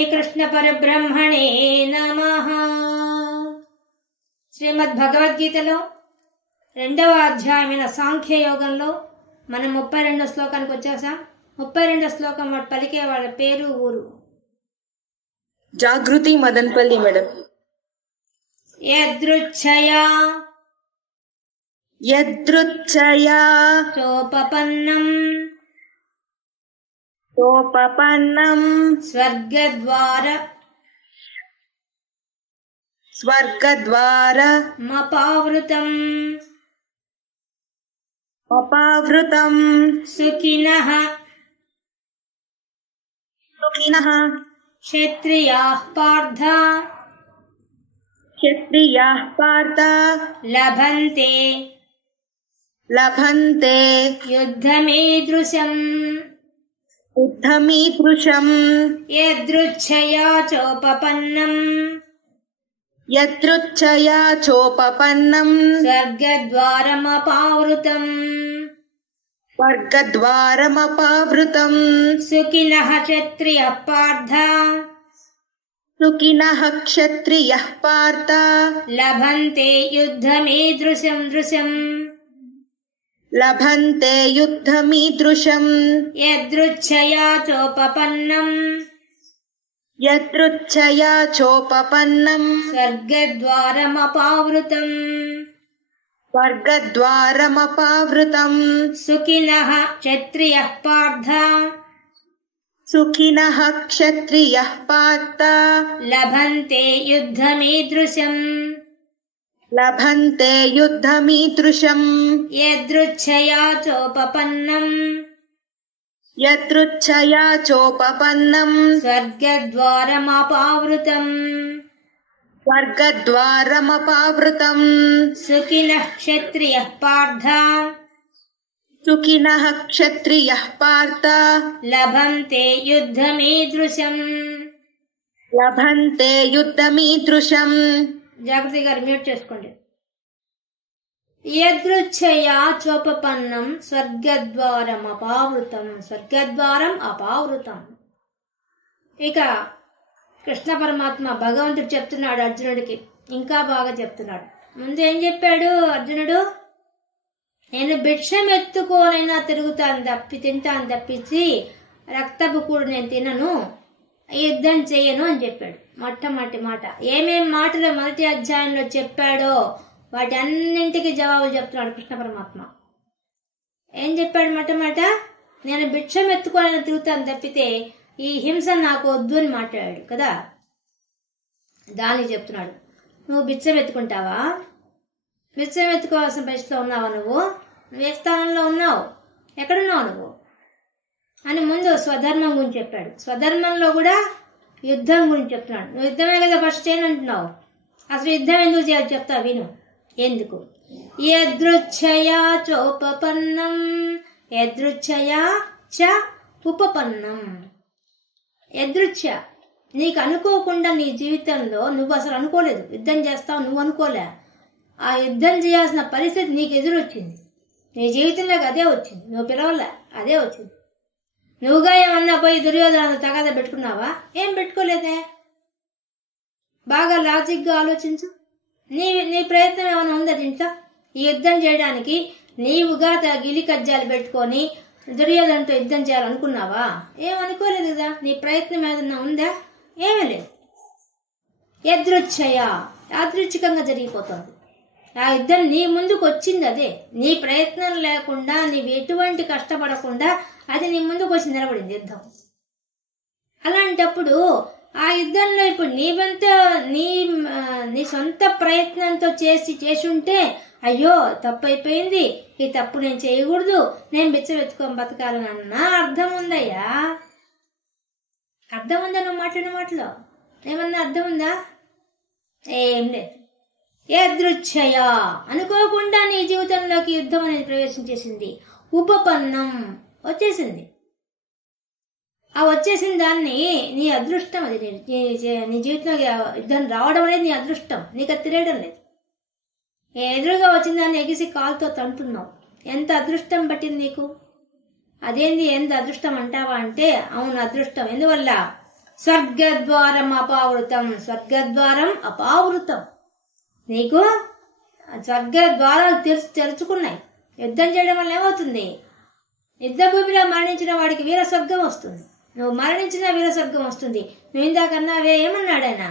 కృష్ణ పరబ్రహ్మణే నమః. శ్రీమద్ భగవద్గీతలో 2వ అధ్యాయమైన సాంఖ్యయోగంలో మనం 32వ శ్లోకానికి వచ్చేసాం. 32వ శ్లోకం పలికే వాళ్ళ పేరు ఊరు. జాగృతి మదన్పల్లి మేడం. యదృచ్ఛయా యదృచ్ఛయా చోపపన్నం సోపపన్నం స్వర్గద్వార మపావృతం అపావృతం సుఖినః క్షత్రియాః పార్థ లభంతే యుద్ధమీదృశం. యదృచ్ఛయా చోపపన్నం స్వర్గద్వారమపావృతం సుఖినః క్షత్రియాః పార్థ లభంతే యుద్ధమీదృశం. యదృచ్ఛయా చోపపన్నం స్వర్గద్వారమపావృతం సుఖినః క్షత్రియాః పార్థ లభంతే యుద్ధమీదృశం. యదృచ్ఛయా చోపపన్నం స్వర్గద్వారమపావృతం సుఖినః క్షత్రియాః పార్థ లభంతే యుద్ధమీదృశం. జాగ్రత్త గారు మ్యూట్ చేసుకోండి. యదృచ్ఛయా చోపపన్నం స్వర్గద్వారం అపావృతం. ఇక కృష్ణ పరమాత్మ భగవంతుడు చెప్తున్నాడు అర్జునుడికి, ఇంకా బాగా చెప్తున్నాడు. ముందు ఏం చెప్పాడు అర్జునుడు? నేను భిక్షం ఎత్తుకోనైనా తింటాను తప్పించి రక్తపు కూడు నేను తినను, యుద్ధం చెయ్యను అని చెప్పాడు. మొట్టమొదటి మాట. ఏమేం మాటలు మొదటి అధ్యాయంలో చెప్పాడో వాటి అన్నింటికి జవాబు చెప్తున్నాడు కృష్ణ పరమాత్మ. ఏం చెప్పాడు? మొట్టమొదట నేను భిక్షం ఎత్తుకోనైనా తిరుగుతాను తప్పితే ఈ హింస నాకు వద్దు అని మాట్లాడాడు కదా. దానికి చెప్తున్నాడు, నువ్వు బిచ్చం ఎత్తుకుంటావా? బిచ్చం ఎత్తుకోవాల్సిన పరిస్థితిలో ఉన్నావా? నువ్వు ఏ స్థానంలో ఉన్నావు? ఎక్కడున్నావు నువ్వు అని ముందు స్వధర్మం గురించి చెప్పాడు. స్వధర్మంలో కూడా యుద్ధం గురించి చెప్తున్నాడు. నువ్వు యుద్ధమే కదా ఫస్ట్ చేయను అంటున్నావు. అసలు యుద్ధం ఎందుకు చేయాలి చెప్తా విను. ఎందుకు? యదృచ్ఛయా చోపపన్నం ఉపపన్నం. యదృచ్ఛ, నీకు అనుకోకుండా నీ జీవితంలో నువ్వు అసలు అనుకోలేదు యుద్ధం చేస్తావు, నువ్వు అనుకోలే. ఆ యుద్ధం చేయాల్సిన పరిస్థితి నీకు ఎదురొచ్చింది. నీ జీవితంలోకి అదే వచ్చింది. నువ్వు పిలవలే, అదే వచ్చింది. నువ్వుగా ఏమన్నా పోయి దుర్యోధన తగాద పెట్టుకున్నావా? ఏం పెట్టుకోలేదే. బాగా లాజిక్ గా ఆలోచించు. నీ ప్రయత్నం ఏమైనా ఉందా దీంట్లో? ఈ యుద్ధం చేయడానికి నీవుగా గిలి కజ్జాలు పెట్టుకొని దుర్యోధనతో యుద్ధం చేయాలనుకున్నావా? ఏమనుకోలేదు కదా. నీ ప్రయత్నం ఏదన్నా ఉందా? ఏమీ లేదు. యదృచ్ఛయ, యాదృచ్ఛికంగా జరిగిపోతుంది. ఆ యుద్ధం నీ ముందుకు వచ్చింది. అదే నీ ప్రయత్నం లేకుండా, నీవు ఎటువంటి కష్టపడకుండా అది నీ ముందుకు వచ్చి నిలబడింది యుద్ధం. అలాంటప్పుడు ఆ యుద్ధంలో ఇప్పుడు నీవంతా నీ సొంత ప్రయత్నంతో చేసి ఉంటే అయ్యో తప్పు అయిపోయింది, ఈ తప్పు నేను చేయకూడదు, నేను బిచ్చవెత్తుకొని బతకాలని అన్నా అర్థం ఉందయ్యా. అర్థం ఉందా నువ్వు మాట్లాడిన మాటలో? ఏమన్నా అర్థం ఉందా? ఏం లేదు. యదృచ్ఛయా, అనుకోకుండా నీ జీవితంలోకి యుద్ధం అనేది ప్రవేశించేసింది. ఉపపన్నం, వచ్చేసింది. ఆ వచ్చేసిన దాన్ని నీ అదృష్టం. అది నీ జీవితంలోకి యుద్ధం రావడం అనేది నీ అదృష్టం. నీకు అది తెలియడం లేదు. ఎదురుగా వచ్చిన దాన్ని ఎగిసి కాలుతో తంటున్నావు. ఎంత అదృష్టం పట్టింది నీకు? అదేంది ఎంత అదృష్టం అంటావా అంటే, అవును అదృష్టం. ఎందువల్ల స్వర్గద్వారం అపావృతం. స్వర్గద్వారం అపావృతం. నీకు స్వర్గ ద్వారాలు తెరుచుకున్నాయి. యుద్ధం చేయడం వల్ల ఏమవుతుంది? యుద్ధ భూమిలో మరణించిన వాడికి వీర స్వర్గం వస్తుంది. నువ్వు మరణించిన వీర స్వర్గం వస్తుంది. నువ్వు ఇందాకన్నావే, ఏమన్నాడు ఆయన?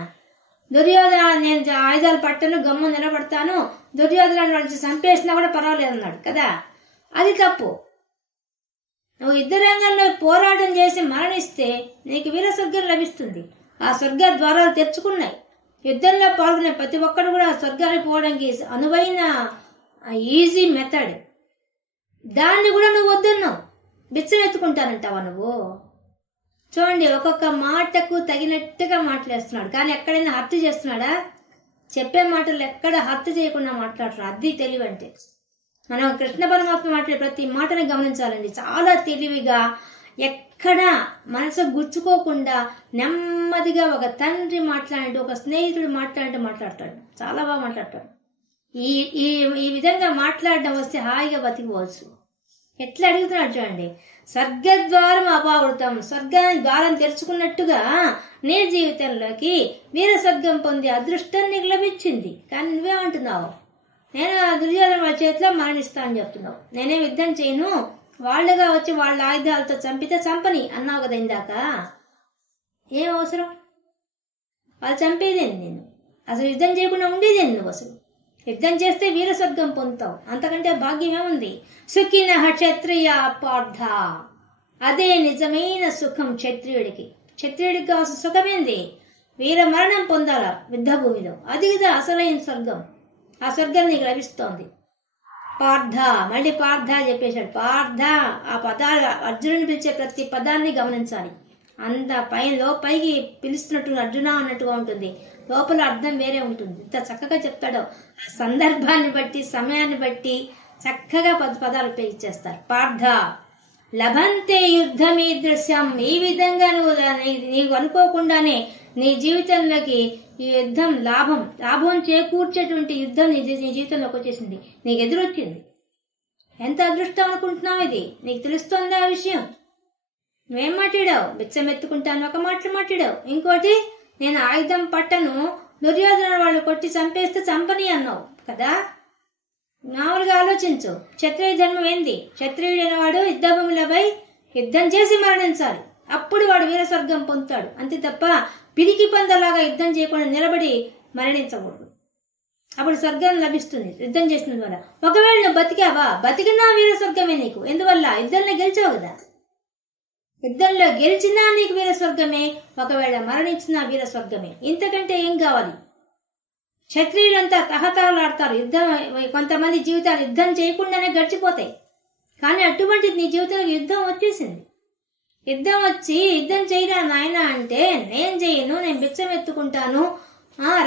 దుర్యోధన నేను ఆయుధాలు పట్టను, గమ్ము నిలబడతాను, దుర్యోధన నుంచి చంపేసినా కూడా పర్వాలేదన్నాడు కదా. అది తప్పు. నువ్వు యుద్ధ రంగంలో పోరాటం చేసి మరణిస్తే నీకు వీర స్వర్గం లభిస్తుంది. ఆ స్వర్గ ద్వారాలు తెరుచుకున్నాయి. యుద్ధంలో పాల్గొనే ప్రతి ఒక్కరు కూడా స్వర్గానికి పోవడానికి అనువైన ఈజీ మెథడ్. దాన్ని కూడా నువ్వు వద్దన్నావు. బిచ్చం ఎత్తుకుంటానంటావా నువ్వు? చూడండి, ఒక్కొక్క మాటకు తగినట్టుగా మాట్లాడుతున్నాడు. కానీ ఎక్కడైనా హత్య చేస్తున్నాడా? చెప్పే మాటలు ఎక్కడ హత్య చేయకుండా మాట్లాడుతున్నాడు. అది తెలివి అంటే. మనం కృష్ణ పరమాత్మ మాట్లాడే ప్రతి మాటని గమనించాలండి. చాలా తెలివిగా, ఎక్కడ మనసు గుచ్చుకోకుండా నెమ్మదిగా ఒక తండ్రి మాట్లాడినట్టు, ఒక స్నేహితుడు మాట్లాడినట్టు మాట్లాడతాడు. చాలా బాగా మాట్లాడతాడు. ఈ విధంగా మాట్లాడడం వస్తే హాయిగా బతికిపోవచ్చు. ఎట్లా అడుగుతున్నాడు చూడండి. స్వర్గద్వారం అపావృతం. స్వర్గానికి ద్వారం తెరుచుకున్నట్టుగా నీ జీవితంలోకి వీర స్వర్గం పొందే అదృష్టం నీకు లభించింది. కానీ నువ్వేమంటున్నావు? నేను దుర్యోధన వాళ్ళ చేతిలో మరణిస్తా అని చెప్తున్నావు. నేనే యుద్ధం చేయను, వాళ్ళుగా వచ్చి వాళ్ళ ఆయుధాలతో చంపితే చంపని అన్నావు కదా ఇందాక. ఏం అవసరం? వాళ్ళు చంపేదేంది నేను? అసలు యుద్ధం చేయకుండా ఉండేదేంది నువ్వు? అసలు యుద్ధం చేస్తే వీర స్వర్గం పొందుతావు. అంతకంటే భాగ్యం ఏముంది? సుఖినః క్షత్రియ పార్థ. అదే నిజమైన సుఖం క్షత్రియుడికి. క్షత్రియుడికి కావాల్సిన సుఖమేంది? వీర మరణం పొందాల యుద్ధ భూమిలో. అది కదా అసలైన స్వర్గం. ఆ స్వర్గం నీకు లభిస్తోంది. పార్థ, మళ్ళీ పార్థ చెప్పేశాడు. పార్థ, ఆ పదాలు అర్జునుని పిలిచే ప్రతి పదాన్ని గమనించాలి. అంత పైకి పిలుస్తున్నట్టు అర్జున అన్నట్టుగా ఉంటుంది. లోపల అర్థం వేరే ఉంటుంది. ఇంత చక్కగా చెప్తాడో. ఆ సందర్భాన్ని బట్టి, సమయాన్ని బట్టి చక్కగా పదాలు ఉపయోగించేస్తారు. పార్థ లభంతే యుద్ధమీదృశ్యం. ఈ విధంగా నీకు అనుకోకుండానే నీ జీవితంలోకి ఈ యుద్ధం లాభం చేకూర్చేటువంటి యుద్ధం నీ జీవితంలోకి వచ్చేసింది. నీకు ఎదురొచ్చింది. ఎంత అదృష్టం అనుకుంటున్నావు? ఇది నీకు తెలుస్తోంది ఆ విషయం? నువ్వేం మాట్లాడావు? బిచ్చం ఎత్తుకుంటాను ఒక మాటలు మాట్లాడావు. ఇంకోటి, నేను ఆయుధం పట్టను, దుర్యోధన వాళ్ళు కొట్టి చంపేస్తే చంపని అన్నావు కదా. మామూలుగా ఆలోచించు. క్షత్రియ జన్మం ఏంది? క్షత్రియుడైన వాడు యుద్ధ భూమిలోపై యుద్ధం చేసి మరణించాలి. అప్పుడు వాడు వీర స్వర్గం పొందుతాడు. అంతే తప్ప పిరికి పందలాగా యుద్ధం చేయకుండా నిలబడి మరణించకూడదు. అప్పుడు స్వర్గం లభిస్తుంది యుద్ధం చేసిన ద్వారా. ఒకవేళ నువ్వు బతికావా? బతికినా వీర స్వర్గమే నీకు. ఎందువల్ల? యుద్ధంలో గెలిచావు కదా. యుద్ధంలో గెలిచినా నీకు వీర స్వర్గమే, ఒకవేళ మరణించినా వీర స్వర్గమే. ఇంతకంటే ఏం కావాలి? క్షత్రియులంతా తహతహలాడతారు. యుద్ధం, కొంతమంది జీవితాలు యుద్ధం చేయకుండానే గడిచిపోతాయి. కానీ అటువంటిది నీ జీవితంలో యుద్ధం వచ్చేసింది. యుద్ధం వచ్చి యుద్ధం చేయరా నాయన అంటే, నేను చేయను, నేను బిచ్చం ఎత్తుకుంటాను,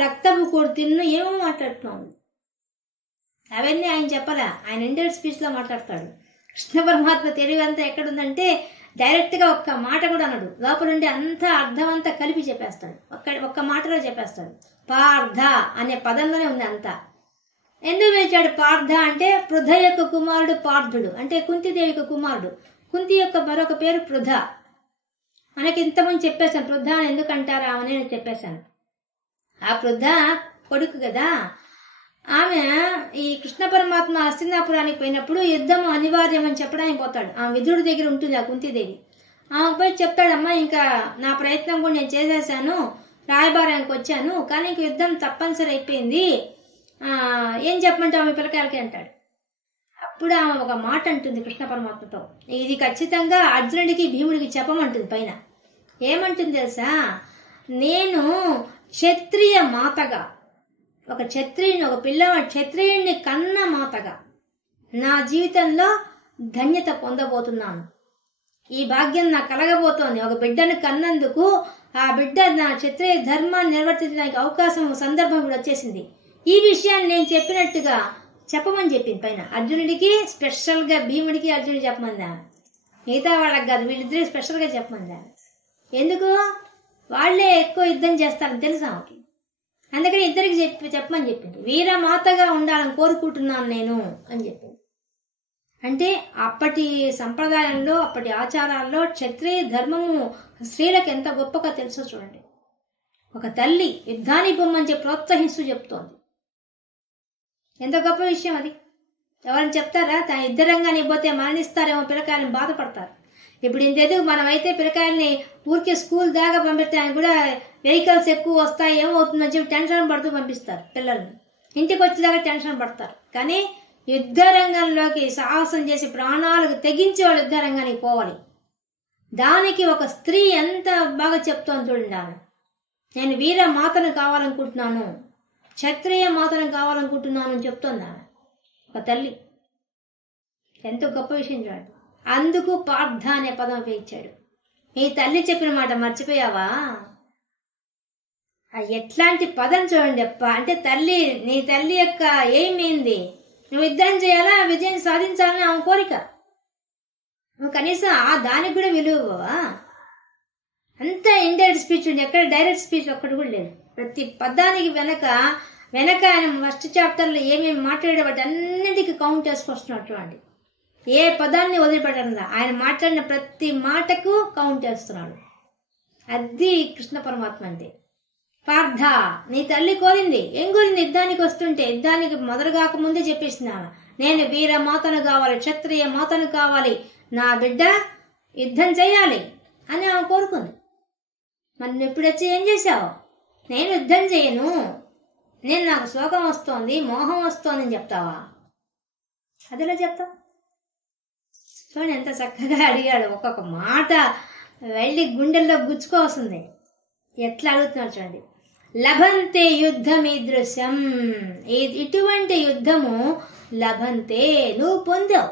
రక్తపు కూడు తిన్ను, ఏమో మాట్లాడుతున్నాను. అవన్నీ ఆయన చెప్పాలా? ఆయన ఇండియన్ స్పీచ్ లో మాట్లాడతాడు. కృష్ణ పరమాత్మ తెలివి అంతా ఎక్కడుందంటే డైరెక్ట్ గా ఒక్క మాట కూడా అనడు. లోపలుండి అంతా అర్థం అంతా కలిపి చెప్పేస్తాడు. ఒక్క మాటలో చెప్పేస్తాడు. పార్థ అనే పదంలోనే ఉంది అంతా. ఎందుకు వేచాడు పార్థ అంటే, పృథ యొక్క కుమారుడు పార్థుడు అంటే కుంతిదేవి యొక్క కుమారుడు. కుంతి యొక్క మరొక పేరు పృథ. మనకి ఇంతకుముందు చెప్పేశాను. పృథ అని ఎందుకంటారా అని నేను చెప్పేశాను. ఆ పృథ కొడుకు కదా. ఆమె ఈ కృష్ణ పరమాత్మ హస్తినాపురానికి పోయినప్పుడు యుద్ధం అనివార్యం అని చెప్పడానికి పోతాడు. ఆ విదురుడి దగ్గర ఉంటుంది ఆ కుంతిదేవి. ఆమెకు పోయి చెప్తాడమ్మా, ఇంకా నా ప్రయత్నం కూడా నేను చేసేసాను, రాయబారానికి వచ్చాను, కానీ ఇంక యుద్ధం తప్పనిసరి అయిపోయింది, ఏం చెప్పమంటావు ఆమె పిల్లకాయలకి అంటాడు. అప్పుడు ఆమె ఒక మాట అంటుంది కృష్ణ పరమాత్మతో. ఇది ఖచ్చితంగా అర్జునుడికి భీముడికి చెప్పమంటుంది పైన. ఏమంటుంది తెలుసా? నేను క్షత్రియ మాతగా, ఒక క్షత్రియుని, ఒక పిల్లవాడు క్షత్రియుడిని కన్న మాతగా నా జీవితంలో ధన్యత పొందబోతున్నాను. ఈ భాగ్యం నాకు కలగబోతోంది. ఒక బిడ్డను కన్నందుకు ఆ బిడ్డ నా క్షత్రియ ధర్మాన్ని నిర్వర్తించడానికి అవకాశం, సందర్భం కూడా వచ్చేసింది. ఈ విషయాన్ని నేను చెప్పినట్టుగా చెప్పమని చెప్పింది పైన. అర్జునుడికి స్పెషల్ గా, భీముడికి అర్జునుడికి చెప్పమందా? మిగతా వాళ్ళకి కాదు, వీళ్ళిద్దరికి స్పెషల్ గా చెప్పమందా? ఎందుకు? వాళ్లే ఎక్కువ యుద్ధం చేస్తారని తెలుసు ఆమెకి. అందుకని ఇద్దరికి చెప్పమని చెప్పింది. వీరమాతగా ఉండాలని కోరుకుంటున్నాను నేను అని చెప్పింది. అంటే అప్పటి సంప్రదాయంలో, అప్పటి ఆచారాల్లో క్షత్రియ ధర్మము స్త్రీలకు ఎంత గొప్పగా తెలుసో చూడండి. ఒక తల్లి యుద్ధానికి పొమ్మని చెప్పి ప్రోత్సహిస్తూ చెప్తోంది. ఎంత గొప్ప విషయం అది. ఎవరైనా చెప్తారా? తన యుద్ధరంగాన్ని పోతే మరణిస్తారేమో పిల్లకాయలను బాధపడతారు. ఇప్పుడు ఇంతెందుకు, మనమైతే పిల్లకాయల్ని ఊరికే స్కూల్ దాకా పంపిస్తే ఆయన కూడా వెహికల్స్ ఎక్కువ వస్తాయి ఏమవుతుందని చెప్పి టెన్షన్ పడుతూ పంపిస్తారు పిల్లల్ని. ఇంటికి వచ్చేదాకా టెన్షన్ పడతారు. కానీ యుద్ధ రంగంలోకి సాహసం చేసి ప్రాణాలకు తెగించి వాళ్ళు యుద్ధ రంగానికి పోవాలి. దానికి ఒక స్త్రీ ఎంత బాగా చెప్తోంది చూడండి. ఆమె, నేను వీర మాతను కావాలనుకుంటున్నాను, క్షత్రియ మాతను కావాలనుకుంటున్నాను అని చెప్తోంది ఆమె. ఒక తల్లి. ఎంతో గొప్ప విషయం చూడండి. అందుకు పార్థ అనే పదం ఉపయోగించాడు. నీ తల్లి చెప్పిన మాట మర్చిపోయావా? ఎట్లాంటి పదం చూడండి అప్ప. అంటే తల్లి, నీ తల్లి యొక్క ఎయిమ్ ఏంది? నువ్వు యుద్ధం చేయాలా, విజయం సాధించాలని ఆమె కోరిక. నువ్వు కనీసం దానికి కూడా విలువ ఇవ్వవా? అంత ఇండైరెక్ట్ స్పీచ్ ఉంది, ఎక్కడ డైరెక్ట్ స్పీచ్ ఒక్కటి కూడా లేదు. ప్రతి పదానికి వెనక ఆయన ఫస్ట్ చాప్టర్లో ఏమేమి మాట్లాడే వాటి అన్నిటికీ కౌంట్ చేసుకొస్తున్నట్టు అండి. ఏ పదాన్ని వదిలిపెట్టకుండా ఆయన మాట్లాడిన ప్రతి మాటకు కౌంట్ చేస్తున్నాడు. అది కృష్ణ పరమాత్మ అంటే. పార్థ, నీ తల్లి కోరింది. ఏం కోరింది? యుద్ధానికి వస్తుంటే, యుద్ధానికి మొదలు కాకముందే చెప్పేసినా, నేను వీర మాతను కావాలి, క్షత్రియ మాతను కావాలి, నా బిడ్డ యుద్ధం చేయాలి అని ఆమె కోరుకుంది. మరి నువ్వు ఇప్పుడు వచ్చి ఏం చేశావు? నేను యుద్ధం చేయను, నాకు శోకం వస్తోంది, మోహం వస్తోంది అని చెప్తావా? అదిలా చెప్తావు? చూడండి ఎంత చక్కగా అడిగాడు. ఒక్కొక్క మాట వెళ్ళి గుండెల్లో గుచ్చుకోవాల్సింది. ఎట్లా అడుగుతున్నాడు చూడండి. లభంతే యుద్ధమీదృశ్యం, ఇటువంటి యుద్ధము లభంతే, నువ్వు పొందావు.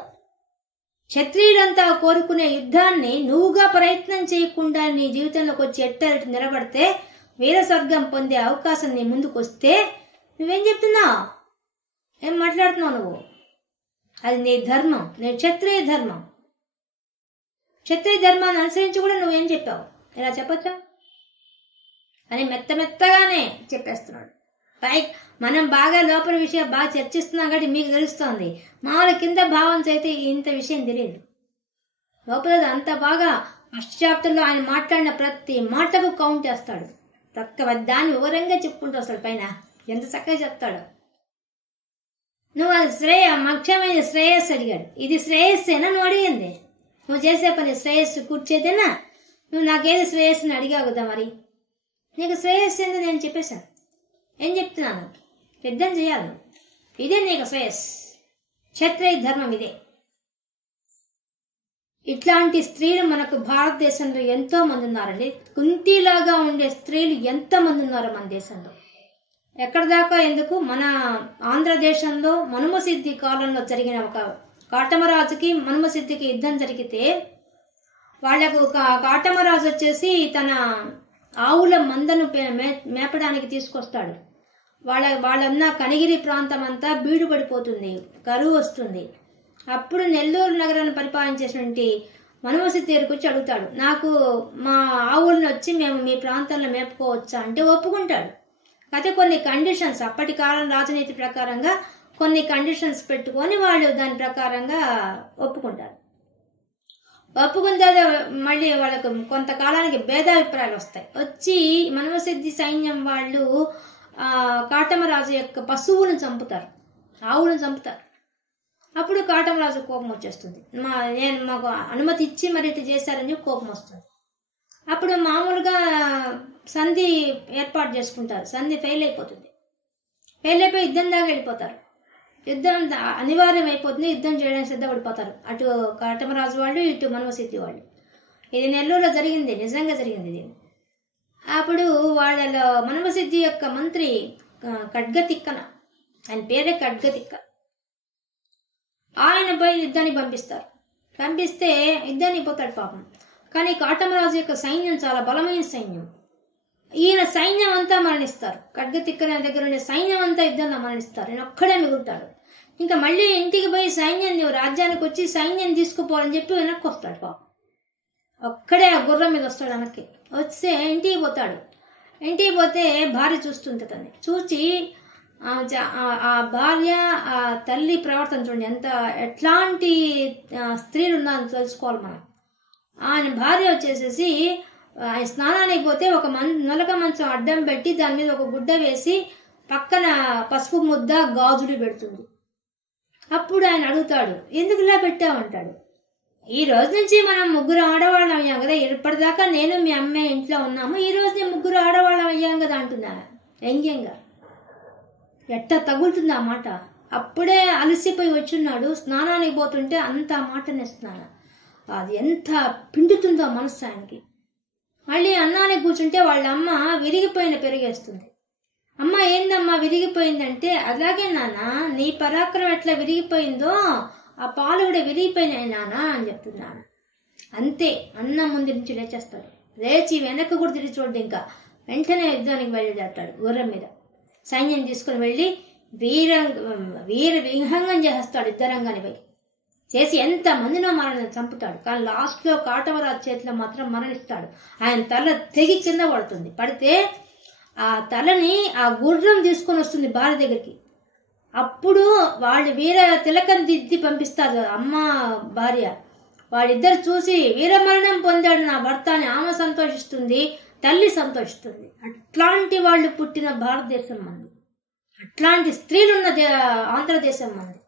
క్షత్రియులంతా కోరుకునే యుద్ధాన్ని నువ్వుగా ప్రయత్నం చేయకుండా నీ జీవితంలోకి వచ్చి ఎట్టటి నిలబడితే వీర స్వర్గం పొందే అవకాశం నీ ముందుకు వస్తే నువ్వేం చెప్తున్నావు? ఏం మాట్లాడుతున్నావు నువ్వు? అది నీ ధర్మం, నీ క్షత్రియ ధర్మం. క్షత్రియ ధర్మాన్ని అనుసరించి కూడా నువ్వేం చెప్పావు? ఇలా చెప్పచ్చా అని మెత్తగానే చెప్పేస్తున్నాడు. మనం బాగా లోపల విషయం బాగా చర్చిస్తున్నాం కాబట్టి మీకు తెలుస్తోంది. మామూలు కింద భావం అయితే ఇంత విషయం తెలియదు. లోపల అంత బాగా ఫస్ట్ చాప్టర్లో ఆయన మాట్లాడిన ప్రతి మాటకు కౌంట్ చేస్తాడు. తక్కువ దాన్ని వివరంగా చెప్పుకుంటూ వస్తాడు. పైన ఎంత చక్కగా చెప్తాడు. నువ్వు అది ముఖ్యమైన శ్రేయస్సు అడిగాడు. ఇది శ్రేయస్సేనా నువ్వు అడిగింది? నువ్వు చేసే పని శ్రేయస్సు కూర్చేదేనా? నువ్వు నాకేది శ్రేయస్సుని అడిగావు కదా, మరి నీకు శ్రేయస్సు ఏందో నేను చెప్పేశాను. ఏం చెప్తున్నాను? యుద్ధం చేయాలి, ఇదే నీకు శ్రేయస్సు. క్షత్రియ ధర్మం ఇదే. ఇట్లాంటి స్త్రీలు మనకు భారతదేశంలో ఎంతో మంది ఉన్నారండి. కుంతిలాగా ఉండే స్త్రీలు ఎంతో మంది ఉన్నారు మన దేశంలో. ఎక్కడ దాకా ఎందుకు, మన ఆంధ్రదేశంలో మనుమసిద్ధి కాలంలో జరిగిన ఒక కాటమరాజుకి మనుమసిద్ధికి యుద్ధం జరిగితే వాళ్లకు ఒక కాటమరాజు వచ్చేసి తన ఆవుల మందను మేపడానికి తీసుకొస్తాడు. వాళ్ళన్న కనిగిరి ప్రాంతం అంతా బీడు పడిపోతుంది, కరువు వస్తుంది. అప్పుడు నెల్లూరు నగరాన్ని పరిపాలించేటువంటి మనుమసిద్ధి దగ్గరికి వచ్చి అడుగుతాడు, నాకు మా ఆవులను వచ్చి మేము మీ ప్రాంతంలో మేపుకోవచ్చా అంటే ఒప్పుకుంటాడు. అయితే కొన్ని కండిషన్స్, అప్పటి కాలం రాజనీతి ప్రకారంగా కొన్ని కండిషన్స్ పెట్టుకొని వాళ్ళు దాని ప్రకారంగా ఒప్పుకుంటారు. ఒప్పుకున్న తర్వాత మళ్ళీ వాళ్ళకు కొంతకాలానికి భేదాభిప్రాయాలు వస్తాయి. వచ్చి మనుమసిద్ధి సైన్యం వాళ్ళు కాటమరాజు యొక్క పశువులను చంపుతారు, ఆవులను చంపుతారు. అప్పుడు కాటమరాజు కోపం వచ్చేస్తుంది. మాకు అనుమతి ఇచ్చి మరి ఇటు చేశారని కోపం వస్తుంది. అప్పుడు మామూలుగా సంధి ఏర్పాటు చేసుకుంటారు. సంధి ఫెయిల్ అయిపోతుంది. ఫెయిల్ అయిపోయి యుద్ధం దాకా వెళ్ళిపోతారు. యుద్ధం అనివార్యం అయిపోతుంది. యుద్ధం చేయడానికి సిద్ధపడిపోతారు. అటు కాటమరాజు వాళ్ళు, ఇటు మనుమసిద్ధి వాళ్ళు. ఇది నెల్లూరులో జరిగింది, నిజంగా జరిగింది ఇది. అప్పుడు వాళ్ళలో మనుమసిద్ధి యొక్క మంత్రి ఖడ్గతిక్కన, ఆయన పేరే ఖడ్గతిక్క, ఆయన పోయి యుద్ధానికి పంపిస్తారు. పంపిస్తే యుద్ధానికి పోతాడు పాపం. కానీ కాటమరాజు యొక్క సైన్యం చాలా బలమైన సైన్యం. ఈయన సైన్యం అంతా మరణిస్తారు. ఖడ్గతిక్కన దగ్గర ఉండే సైన్యం అంతా యుద్ధంలో మరణిస్తారు. ఈయన ఒక్కడే మిగులుతాడు. ఇంకా మళ్ళీ ఇంటికి పోయి సైన్యం, రాజ్యానికి వచ్చి సైన్యం తీసుకుపోవాలని చెప్పి వెనక్కి వస్తాడు పాపం. ఒక్కడే ఆ గుర్రం మీద వస్తాడు. వెనక్కి వస్తే ఇంటికి పోతాడు. ఇంటికి పోతే భార్య చూస్తుంటదని చూసి ఆ భార్య ఆ తల్లి ప్రవర్తన చూడండి, ఎట్లాంటి స్త్రీలు ఉన్నారని తెలుసుకోవాలి మనం. ఆయన భార్య వచ్చేసేసి ఆయన స్నానానికి పోతే ఒక నలక మంచం అడ్డం పెట్టి దాని మీద ఒక గుడ్డ వేసి పక్కన పసుపు ముద్ద గాజులు పెడుతుంది. అప్పుడు ఆయన అడుగుతాడు, ఎందుకు ఇలా పెట్టావంటాడు. ఈ రోజు నుంచి మనం ముగ్గురు ఆడవాళ్ళం అయ్యాం కదా, ఇప్పటిదాకా నేను మీ అమ్మాయి ఇంట్లో ఉన్నాము, ఈ రోజు నేను ముగ్గురు ఆడవాళ్ళం అయ్యాం కదా అంటున్నాను వ్యంగ్యంగా. ఎట్ట తగులుతుంది ఆ మాట. అప్పుడే అలసిపోయి వచ్చున్నాడు, స్నానానికి పోతుంటే అంత మాట నేస్తున్నాను. అది ఎంత పిండుతుందో మనసు ఆయనకి. మళ్ళీ అన్నానికి కూర్చుంటే వాళ్ళ అమ్మ విరిగిపోయిన పెరిగేస్తుంది. అమ్మ ఏందమ్మా విరిగిపోయిందంటే, అలాగే నాన్న నీ పరాక్రమం ఎట్లా విరిగిపోయిందో ఆ పాలు కూడా విరిగిపోయినాయి నాన్న అని చెప్తున్నాను. అంతే, అన్నం ముందు నుంచి లేచేస్తాడు. లేచి వెనక్కి కూడా తిరిగి చూడండి, ఇంకా వెంటనే యుద్ధానికి బయలుదేరతాడు. గుర్రం మీద సైన్యం తీసుకుని వెళ్ళి వీర విహంగం చేస్తాడు. యుద్ధరంగాని పోయి చేసి ఎంత మందినో చంపుతాడు. కానీ లాస్ట్ లో కాటవరాజు చేతిలో మాత్రం మరణిస్తాడు. ఆయన తల తెగి కింద పడుతుంది. పడితే ఆ తలని ఆ గుర్రం తీసుకొని వస్తుంది భార్య దగ్గరికి. అప్పుడు వాళ్ళు వీర తిలకం దిద్ది పంపిస్తారు అమ్మ భార్య. వాళ్ళిద్దరు చూసి వీరమరణం పొందాడు నా భర్త అని ఆమె సంతోషిస్తుంది, తల్లి సంతోషిస్తుంది. అట్లాంటి వాళ్ళు పుట్టిన భారతదేశం మంది, అట్లాంటి స్త్రీలున్న ఆంధ్రదేశం మంది.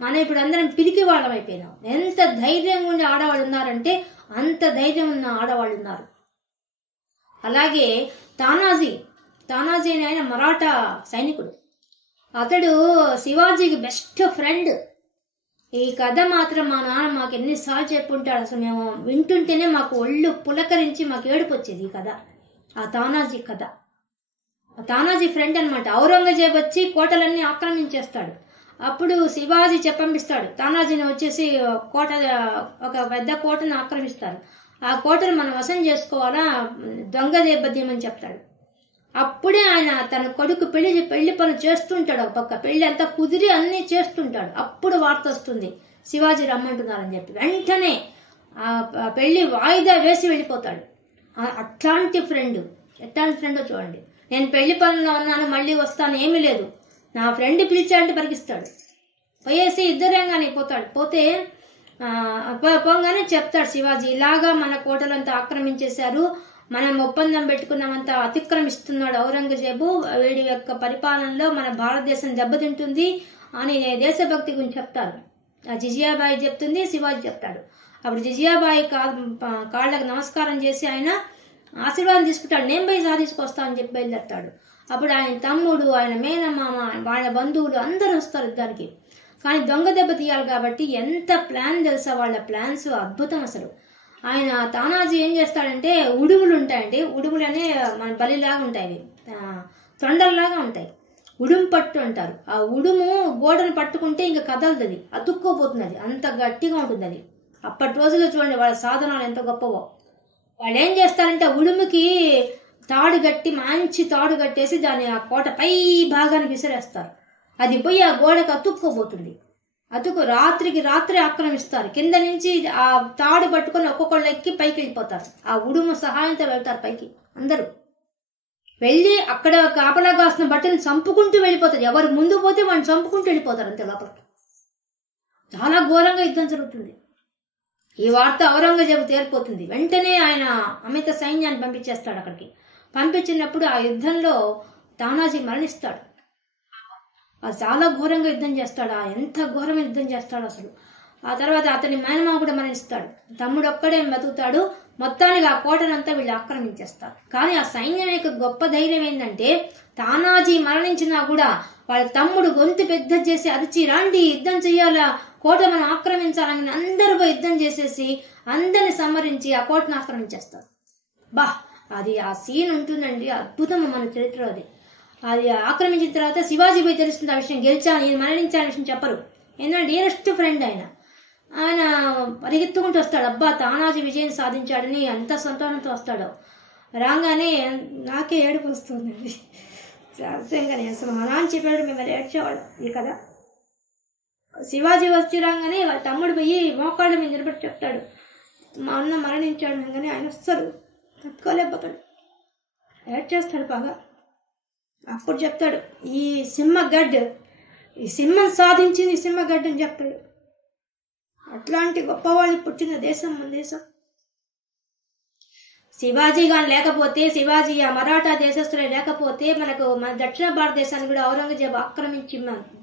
మనం ఇప్పుడు అందరం పిరికి వాళ్ళం అయిపోయినాం. ఎంత ధైర్యంగా ఉండే ఆడవాళ్ళు ఉన్నారంటే అంత ధైర్యం ఉన్న ఆడవాళ్ళు ఉన్నారు. అలాగే తానాజీ అని ఆయన మరాఠా సైనికుడు. అతడు శివాజీకి బెస్ట్ ఫ్రెండ్. ఈ కథ మాత్రం మా నాన్న మాకు ఎన్నిసార్లు చెప్పుంటాడు. అసలు మేము వింటుంటేనే మాకు ఒళ్ళు పులకరించి మాకు ఏడుపు వచ్చేది ఈ కథ, ఆ తానాజీ కథ. ఆ తానాజీ ఫ్రెండ్ అనమాట. ఔరంగజేబ్ వచ్చి కోటలన్నీ ఆక్రమించేస్తాడు. అప్పుడు శివాజీ చెప్పంపిస్తాడు తానాజీని వచ్చేసి కోట, ఒక పెద్ద కోటను ఆక్రమిస్తారు. ఆ కోటను మనం వశం చేసుకోవాలా, దొంగ దెబ్బతీయమని చెప్తాడు. అప్పుడే ఆయన తన కొడుకు పెళ్లి పనులు చేస్తుంటాడు. ఒక పక్క పెళ్లి అంతా కుదిరి అన్ని చేస్తుంటాడు. అప్పుడు వార్త వస్తుంది శివాజీ రమ్మంటున్నారని చెప్పి. వెంటనే ఆ పెళ్లి వాయిదా వేసి వెళ్ళిపోతాడు. అట్లాంటి ఫ్రెండ్, ఎట్లాంటి ఫ్రెండో చూడండి. నేను పెళ్లి పనుల్లో ఉన్నాను, మళ్ళీ వస్తాను, ఏమీ లేదు, నా ఫ్రెండ్ పిలిచాడంటే పరిగిస్తాడు. పోయేసి యుద్ధరంగానే పోతాడు. పోతే పోగానే చెప్తాడు శివాజీ, ఇలాగా మన కోటలంతా ఆక్రమించేశారు, మనం ఒప్పందం పెట్టుకున్నామంతా అతిక్రమిస్తున్నాడు ఔరంగజేబు, వీడి యొక్క పరిపాలనలో మన భారతదేశం దెబ్బతింటుంది అని దేశభక్తి గురించి చెప్తారు. జిజియాబాయి చెప్తుంది, శివాజీ చెప్తాడు. అప్పుడు జిజియాబాయి కాళ్ళకు నమస్కారం చేసి ఆయన ఆశీర్వాదం తీసుకుంటాడు. నేను పోయి సాధించుకొస్తా అని చెప్పి బయలుదేరతాడు. అప్పుడు ఆయన తమ్ముడు, ఆయన మేనమామ, వాళ్ళ బంధువులు అందరూ వస్తారు యుద్ధానికి. కానీ దొంగ దెబ్బ తీయాలి కాబట్టి ఎంత ప్లాన్ తెలుసా వాళ్ళ ప్లాన్స్, అద్భుతం అసలు. ఆయన తానాజీ ఏం చేస్తాడంటే, ఉడుములు ఉంటాయండి, ఉడుములనే మన బలిలాగా ఉంటాయి, తొండల్లాగా ఉంటాయి, ఉడుము పట్టు అంటారు. ఆ ఉడుము గోడను పట్టుకుంటే ఇంకా కదలదు, అతుక్కోపోతుంది, అది అంత గట్టిగా ఉంటుంది. అది అప్పటి రోజుల్లో చూడండి వాళ్ళ సాధనాలు ఎంత గొప్పవో. వాళ్ళు ఏం చేస్తారంటే ఉడుముకి మంచి తాడు కట్టేసి దాన్ని ఆ కోట పై భాగాన్ని విసిరేస్తారు. అది పోయి ఆ గోడకు అతుక్కోబోతుంది. రాత్రికి రాత్రి ఆక్రమిస్తారు. కింద నుంచి ఆ తాడు పట్టుకొని ఒక్కొక్కళ్ళు ఎక్కి పైకి వెళ్ళిపోతారు. ఆ ఉడుము సహాయంతో వెళ్తారు పైకి. అందరూ వెళ్ళి అక్కడ కాపలా కాసిన బట్టని చంపుకుంటూ వెళ్ళిపోతారు. ఎవరు ముందు పోతే వాడిని చంపుకుంటూ వెళ్ళిపోతారు అంతే లోపలికి. చాలా ఘోరంగా యుద్ధం జరుగుతుంది. ఈ వార్త ఔరంగజేబు తేలిపోతుంది. వెంటనే ఆయన అమిత సైన్యాన్ని పంపించేస్తాడు అక్కడికి. పంపించినప్పుడు ఆ యుద్ధంలో తానాజీ మరణిస్తాడు. చాలా ఘోరంగా యుద్ధం చేస్తాడు. ఎంత ఘోరమైన యుద్ధం చేస్తాడు అసలు. ఆ తర్వాత అతని మేనమామ కూడా మరణిస్తాడు. తమ్ముడు ఒక్కడే బతుకుతాడు. మొత్తానికి ఆ కోటనంతా వీళ్ళు ఆక్రమించేస్తారు. కానీ ఆ సైన్యం యొక్క గొప్ప ధైర్యం ఏంటంటే, తానాజీ మరణించినా కూడా వాళ్ళ తమ్ముడు గొంతు పెద్ద చేసి అరిచి, రాండి యుద్ధం చెయ్యాలా, కోట మనం ఆక్రమించాలని అందరూ యుద్ధం చేసేసి అందరిని సంహరించి ఆ కోటను ఆక్రమించేస్తారు. అది ఆ సీన్ ఉంటుందండి, అద్భుతం మన చరిత్రలో. అది ఆక్రమించిన తర్వాత శివాజీ పోయి తెలుస్తుంది ఆ విషయం, గెలిచాను, నేను మరణించాను విషయం చెప్పరు. ఎందుకంటే డియరెస్ట్ ఫ్రెండ్ ఆయన పరిగెత్తుకుంటూ వస్తాడు. అబ్బా తానాజీ విజయం సాధించాడని అంత సంతోషంతో వస్తాడు. రాగానే నాకే ఏడుపు వస్తుందండి. సహజంగానే అసలు మా నాన్న చెప్పాడు, మేము ఏడ్చేవాడు ఈ కథ. శివాజీ వచ్చి రాగానే వాళ్ళ తమ్ముడు పోయి మోకాళ్ళ మీద నిలబడి చెప్తాడు, మా అన్న మరణించాడు అనగానే ఆయన వస్తారు, తట్టుకోలేకపోతాడు, ఏడ్చేస్తాడు బాగా. అప్పుడు చెప్తాడు ఈ సింహగడ్, ఈ సింహం సాధించింది సింహగడ్ అని చెప్తాడు. అట్లాంటి గొప్పవాళ్ళు పుట్టిన దేశం మన దేశం. శివాజీ గాని లేకపోతే, శివాజీ ఆ మరాఠా దేశస్తులే లేకపోతే మనకు మన దక్షిణ భారతదేశాన్ని కూడా ఔరంగజేబు ఆక్రమించి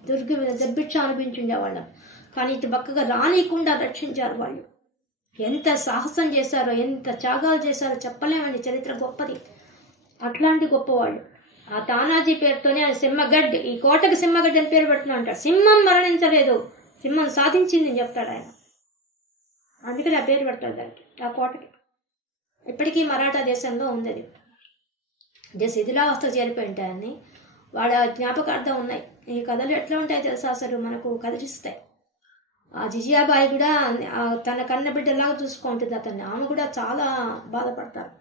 దుర్భిక్ష అనిపించుండేవాళ్ళం. కానీ ఇటు పక్కగా రానికుండా రక్షించారు వాళ్ళు. ఎంత సాహసం చేశారో, ఎంత త్యాగాలు చేశారో చెప్పలేమండి. చరిత్ర గొప్పది. అట్లాంటి గొప్పవాళ్ళు. ఆ తానాజీ పేరుతోనే ఆ సింహగడ్, ఈ కోటకి సింహగడ్ అని పేరు పెడుతున్నా అంటాడు. సింహం మరణించలేదు, సింహం సాధించింది అని చెప్తాడు ఆయన. అందుకని ఆ పేరు పెడతాడు దానికి, ఆ కోటకి. ఇప్పటికీ మరాఠా దేశంలో ఉంది అది. అంటే శిథిలావస్థ చేరిపోయి ఉంటాయని వాళ్ళ జ్ఞాపకార్థం ఉన్నాయి. ఈ కథలు ఎట్లా ఉంటాయి తెలుసా, అసలు మనకు కదిలిస్తాయి. ఆ జిజియాబాయి కూడా తన కన్న బిడ్డలాగా చూసుకుంటుంది అతన్ని. ఆమె కూడా చాలా బాధపడతారు.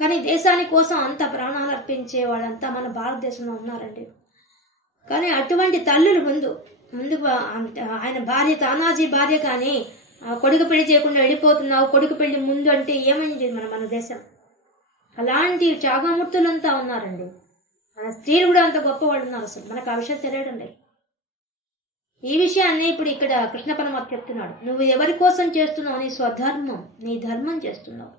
కానీ దేశాని కోసం అంత ప్రాణాలు అర్పించే వాళ్ళంతా మన భారతదేశంలో ఉన్నారండి. కానీ అటువంటి తల్లులు ముందు ఆయన భార్య, తానాజీ భార్య కానీ కొడుకు పెళ్లి చేయకుండా వెళ్ళిపోతున్నావు, కొడుకు పెళ్లి ముందు అంటే ఏమైంది మన దేశం. అలాంటి త్యాగమూర్తులంతా ఉన్నారండి. మన స్త్రీలు కూడా అంత గొప్పవాళ్ళు ఉన్నారు. అసలు మనకు ఆ విషయం తెలియడం లేదు. ఈ విషయాన్ని ఇప్పుడు ఇక్కడ కృష్ణ పరమాత్మ చెప్తున్నాడు. నువ్వు ఎవరి కోసం చేస్తున్నావు? నీ స్వధర్మం, నీ ధర్మం చేస్తున్నావు.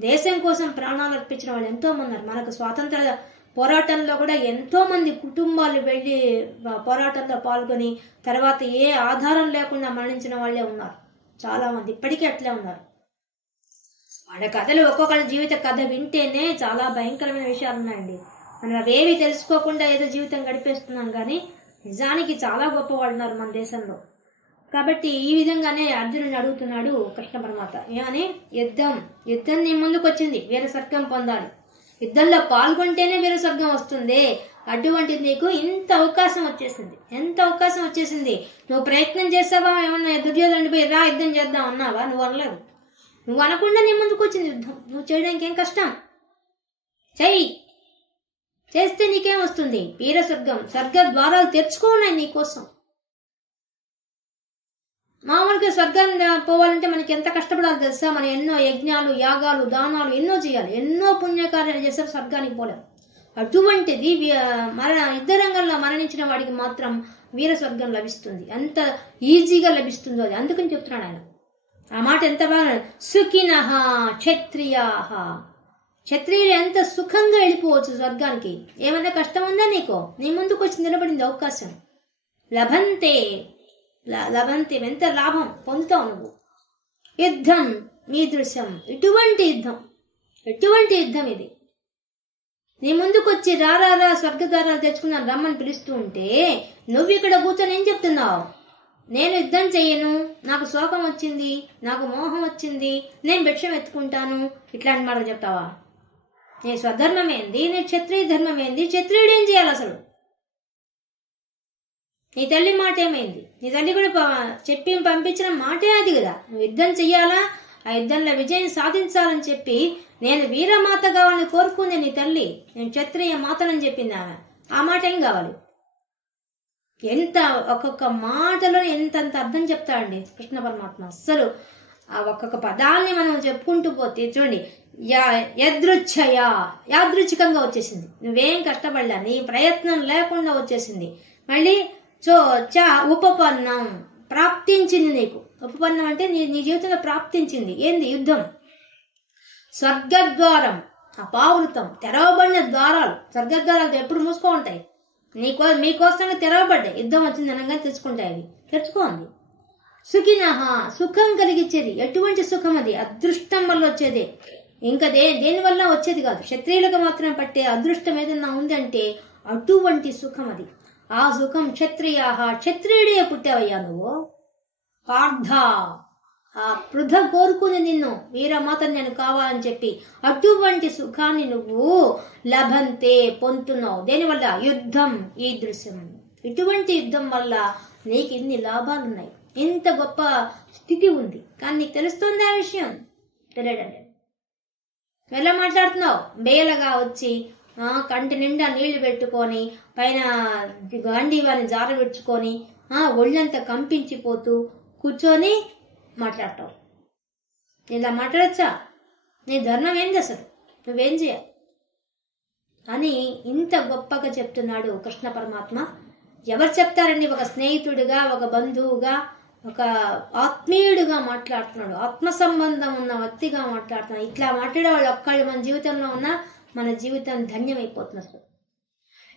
దేశం కోసం ప్రాణాలు అర్పించిన వాళ్ళు ఎంతో మంది ఉన్నారు. మనకు స్వాతంత్ర పోరాటంలో కూడా ఎంతో మంది కుటుంబాలు వెళ్ళి పోరాటంలో పాల్గొని తర్వాత ఏ ఆధారం లేకుండా మరణించిన వాళ్ళే ఉన్నారు. చాలా మంది ఇప్పటికీ అట్లే ఉన్నారు. వాళ్ళ కథలు ఒక్కొక్కరి జీవిత కథ వింటేనే చాలా భయంకరమైన విషయాలు ఉన్నాయండి. మనం అవేవి తెలుసుకోకుండా ఏదో జీవితం గడిపేస్తున్నాం, కానీ నిజానికి చాలా గొప్ప వాళ్ళు ఉన్నారు మన దేశంలో. కాబట్టి ఈ విధంగానే అర్జునుడిని అడుగుతున్నాడు కృష్ణ పరమాత్మ. ఏమని? యుద్ధం నీ ముందుకు వచ్చింది, వీర స్వర్గం పొందాలి. యుద్ధంలో పాల్గొంటేనే వీర స్వర్గం వస్తుంది. అటువంటిది నీకు ఇంత అవకాశం వచ్చేసింది, ఎంత అవకాశం వచ్చేసింది. నువ్వు ప్రయత్నం చేసావా? ఏమన్నా దుర్యోధనుడి పోయి రా యుద్ధం చేద్దాం అన్నావా? నువ్వు అనలేదు. నువ్వు అనకుండా నీ ముందుకు వచ్చింది యుద్ధం. నువ్వు చేయడానికి ఏం కష్టం? చెయ్యి, చేస్తే నీకేం వస్తుంది? వీర స్వర్గం, స్వర్గ ద్వారాలు తెరుచుకోన్నాయి నీకోసం. మామూలుగా స్వర్గం పోవాలంటే మనకి ఎంత కష్టపడాలి తెలుసా? మనం ఎన్నో యజ్ఞాలు, యాగాలు, దానాలు ఎన్నో చేయాలి, ఎన్నో పుణ్యకార్యాలు చేస్తారు, స్వర్గానికి పోలేం. అటువంటిది యుద్ధ రంగంలో మరణించిన వాడికి మాత్రం వీర స్వర్గం లభిస్తుంది. అంత ఈజీగా లభిస్తుందో అది. అందుకని చెప్తున్నాడు ఆయన ఆ మాట. ఎంత బాగా, సుఖినః క్షత్రియాః, క్షత్రియులు ఎంత సుఖంగా వెళ్ళిపోవచ్చు స్వర్గానికి. ఏమన్నా కష్టం ఉందా నీకు? నీ ముందుకు వచ్చి నిలబడింది అవకాశం. లభంతే, ఎంత లాభం పొందుతావు నువ్వు. యుద్ధం మీదృశ్యం, ఎటువంటి యుద్ధం ఇది. నీ ముందుకు వచ్చి రారా స్వర్గద్వారాలు తెచ్చుకున్నాను రమ్మని పిలుస్తూ ఉంటే నువ్వు ఇక్కడ కూర్చొని ఏం చెప్తున్నావు? నేను యుద్ధం చెయ్యను, నాకు శోకం వచ్చింది, నాకు మోహం వచ్చింది, నేను భిక్షం ఎత్తుకుంటాను, ఇట్లాంటి మాటలు చెప్తావా? నీ స్వధర్మం ఏంది? నీ క్షత్రియ ధర్మం ఏంది? క్షత్రియుడు ఏం చేయాలి అసలు? నీ తల్లి మాట ఏమైంది? నీ తల్లి కూడా చెప్పి పంపించిన మాటే అది కదా. నువ్వు యుద్ధం చెయ్యాలా, ఆ యుద్ధంలో విజయం సాధించాలని చెప్పి నేను వీరమాత కావాలని కోరుకుంది నీ తల్లి. నేను క్షత్రియ మాతలని చెప్పింది ఆమె. ఆ మాట ఏం కావాలి? ఎంత ఒక్కొక్క మాటలో ఎంతంత అర్థం చెప్తాడండి కృష్ణ పరమాత్మ. అస్సలు ఆ ఒక్కొక్క పదాన్ని మనం చెప్పుకుంటూ పోతే చూడండి, యాదృచ్ఛికంగా వచ్చేసింది. నువ్వేం కష్టపడలా, నీ ప్రయత్నం లేకుండా వచ్చేసింది. మళ్ళీ ఉపపన్నం, ప్రాప్తించింది నీకు. ఉపపన్నం అంటే నీ జీవితంలో ప్రాప్తించింది. ఏంది? యుద్ధం. స్వర్గద్వారం, అపావృతం, తెరవబడిన ద్వారాలు. స్వర్గద్వారాలు ఎప్పుడు మూసుకో ఉంటాయి, మీకోసంగా తెరవబడ్డాయి. యుద్ధం వచ్చింది అనగా తెచ్చుకుంటాయి, అవి తెచ్చుకోండి. సుఖినః, సుఖం కలిగించేది. ఎటువంటి సుఖం అది? అదృష్టం వల్ల వచ్చేది. ఇంకా దేని వల్ల వచ్చేది కాదు. క్షత్రియులకు మాత్రం పట్టే అదృష్టం ఏదన్నా ఉందంటే అటువంటి సుఖం అది. ఆ సుఖం క్షత్రియాః, క్షత్రియుడే పుట్టావయ్యా నువ్వు. పార్థ, ఆ పృథ కోరుకుని నిన్ను వీరమాతను నేను కావాలని చెప్పి అటువంటి సుఖాన్ని నువ్వు లభంతే పొందుతున్నావు. దేనివల్ల? యుద్ధం ఈదృశ్యం, ఇటువంటి యుద్ధం వల్ల నీకు ఇన్ని లాభాలున్నాయి, ఇంత గొప్ప స్థితి ఉంది. కానీ నీకు తెలుస్తుంది ఆ విషయం? తెలియడండి. ఎలా మాట్లాడుతున్నావు? బేలగా వచ్చి కంటి నిండా నీళ్లు పెట్టుకొని పైన గాంధీవాని జార పెట్టుకొని ఒళ్ళంతా కంపించిపోతూ కూర్చొని మాట్లాడతావు. ఇలా మాట్లాడచ్చా? నీ ధర్మం ఏంది అసలు? నువ్వేం చేయాలి? అని ఇంత గొప్పగా చెప్తున్నాడు కృష్ణ పరమాత్మ. ఎవరు చెప్తారండి? ఒక స్నేహితుడిగా, ఒక బంధువుగా, ఒక ఆత్మీయుడిగా మాట్లాడుతున్నాడు, ఆత్మ సంబంధం ఉన్న వ్యక్తిగా మాట్లాడుతున్నాడు. ఇట్లా మాట్లాడే వాళ్ళు ఒక్కళ్ళు మన జీవితంలో ఉన్న మన జీవితం ధన్యమైపోతుంది. అసలు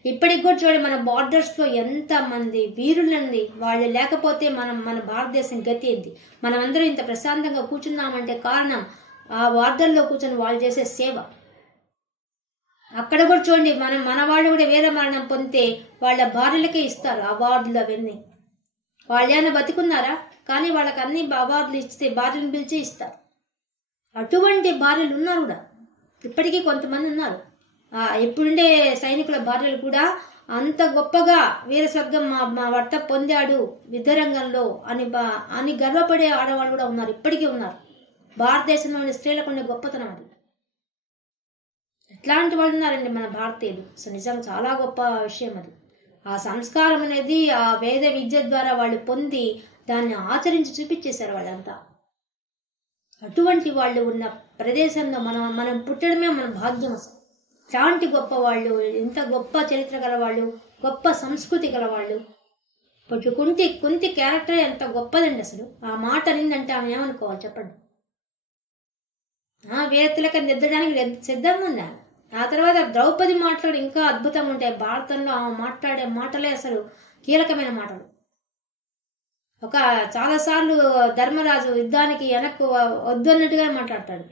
ఇప్పటికి కూడా చూడండి, మన బార్డర్స్ లో ఎంత మంది వీరులండి. వాళ్ళు లేకపోతే మన భారతదేశం గతి ఏంది? మనమందరం ఇంత ప్రశాంతంగా కూర్చున్నామంటే కారణం ఆ బార్డర్లో కూర్చొని వాళ్ళు చేసే సేవ. అక్కడ కూడా చూడండి, మన వాళ్ళు కూడా వీర మరణం పొందితే వాళ్ళ భార్యలకే ఇస్తారు అవార్డులు అవన్నీ. వాళ్ళు ఏమైనా బతికున్నారా? కానీ వాళ్ళకి అన్ని అవార్డులు ఇస్తే భార్యను పిలిచి ఇస్తారు. అటువంటి భార్యలు ఉన్నారు కూడా, ఇప్పటికీ కొంతమంది ఉన్నారు. ఇప్పుడుండే సైనికుల భార్యలు కూడా అంత గొప్పగా వీర స్వర్గం మా భర్త పొందాడు యుద్ధరంగంలో అని గర్వపడే ఆడవాళ్ళు కూడా ఉన్నారు, ఇప్పటికీ ఉన్నారు. భారతదేశంలోని స్త్రీలకు ఉండే గొప్పతనం అది. ఎట్లాంటి వాళ్ళు ఉన్నారండి మన భారతీయులు. అసలు నిజంగా చాలా గొప్ప విషయం అది. ఆ సంస్కారం అనేది ఆ వేద విద్య ద్వారా వాళ్ళు పొంది దాన్ని ఆచరించి చూపించేశారు వాళ్ళంతా. అటువంటి వాళ్ళు ఉన్న ప్రదేశంలో మనం పుట్టడమే మన భాగ్యం. అసలు చాంటి గొప్ప వాళ్ళు, ఎంత గొప్ప చరిత్ర గల వాళ్ళు, గొప్ప సంస్కృతి గల వాళ్ళు. ఇప్పుడు కుంతి క్యారెక్టర్ ఎంత గొప్పదండి. అసలు ఆ మాట అనిందంటే ఆమె ఏమనుకోవాలి చెప్పండి? వేతలకు నిద్దడానికి సిద్ధంగా ఉందా? ఆ తర్వాత ద్రౌపది మాటలు ఇంకా అద్భుతంగా ఉంటాయి. భారతంలో ఆమె మాట్లాడే మాటలే అసలు కీలకమైన మాటలు. చాలాసార్లు ధర్మరాజు యుద్ధానికి వెనక్కు వద్దన్నట్టుగా మాట్లాడతాడు.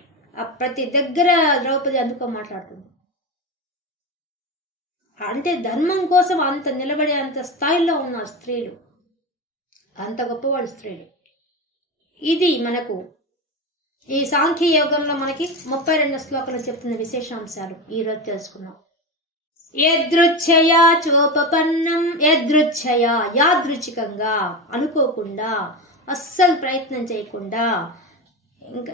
ప్రతి దగ్గర ద్రౌపది అందుకో మాట్లాడుతుంది. అంటే ధర్మం కోసం అంత నిలబడే అంత స్థాయిలో ఉన్నారు స్త్రీలు, అంత గొప్పవాళ్ళు స్త్రీలు. ఇది మనకు ఈ సాంఖ్య యోగంలో మనకి 32 శ్లోకంలో చెప్తున్న విశేషాంశాలు ఈ రోజు తెలుసుకున్నాం. యదృచ్ఛయా చోపపన్నం, యదృచ్ఛయా యాదృచ్ఛికంగా, అనుకోకుండా, అస్సలు ప్రయత్నం చేయకుండా, ఇంకా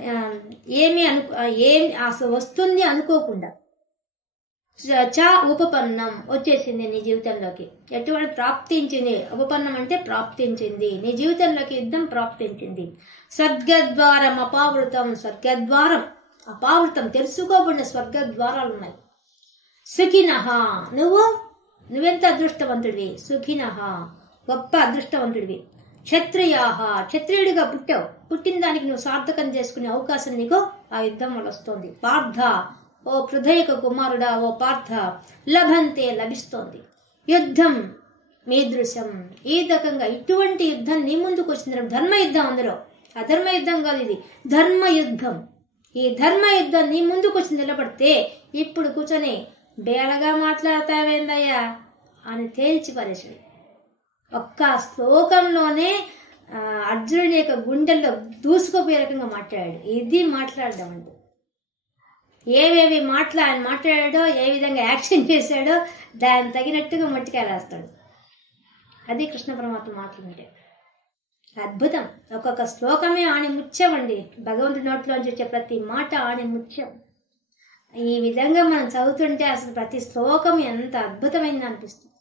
ఏమి అసలు వస్తుంది అనుకోకుండా, చ ఉపపన్నం వచ్చేసింది నీ జీవితంలోకి. ఎటువంటి ప్రాప్తించింది? ఉపపన్నం అంటే ప్రాప్తించింది, నీ జీవితంలోకి యుద్ధం ప్రాప్తించింది. స్వర్గద్వారం అపావృతం, స్వర్గద్వారం అపావృతం, తెలుసుకోబడిన స్వర్గద్వారాలు ఉన్నాయి. సుఖినః, నువ్వెంత అదృష్టవంతుడివి. సుఖినః, గొప్ప అదృష్టవంతుడివి. క్షత్రియాః, క్షత్రియుడిగా పుట్టావు, పుట్టిన దానికి నువ్వు సార్థకం చేసుకునే అవకాశం నీకు ఆ యుద్ధం వల్ల వస్తుంది. పార్థ, ఓ పృథయక కుమారుడా, ఓ పార్థ, లభంతే లభిస్తోంది. యుద్ధం మీదృశం, ఈ రకంగా ఇటువంటి యుద్ధం నీ ముందుకు వచ్చింది. ధర్మ యుద్ధం, అందులో అధర్మ యుద్ధం కాదు, ఇది ధర్మ యుద్ధం. ఈ ధర్మ యుద్ధం నీ ముందుకు వచ్చి నిలబడితే ఇప్పుడు కూర్చొని బేలగా మాట్లాడతావేందయ్యా అని తేల్చి పరేసాడు. ఒక్క శ్లోకంలోనే అర్జునుడి యొక్క గుండెల్లో దూసుకుపోయే రకంగా మాట్లాడాడు. ఇది మాట్లాడడం అంటే ఏవేవి ఆయన మాట్లాడాడో, ఏ విధంగా యాక్షన్ చేశాడో దాన్ని తగినట్టుగా మట్టికాయలేస్తాడు. అది కృష్ణ పరమాత్మ మాట్లాడుంటే అద్భుతం. ఒక్కొక్క శ్లోకమే ఆణిముత్యం అండి. భగవంతుడి నోట్లోంచి వచ్చే ప్రతి మాట ఆణిముత్యం. ఈ విధంగా మనం చదువుతుంటే అసలు ప్రతి శ్లోకం ఎంత అద్భుతమైంది అనిపిస్తుంది.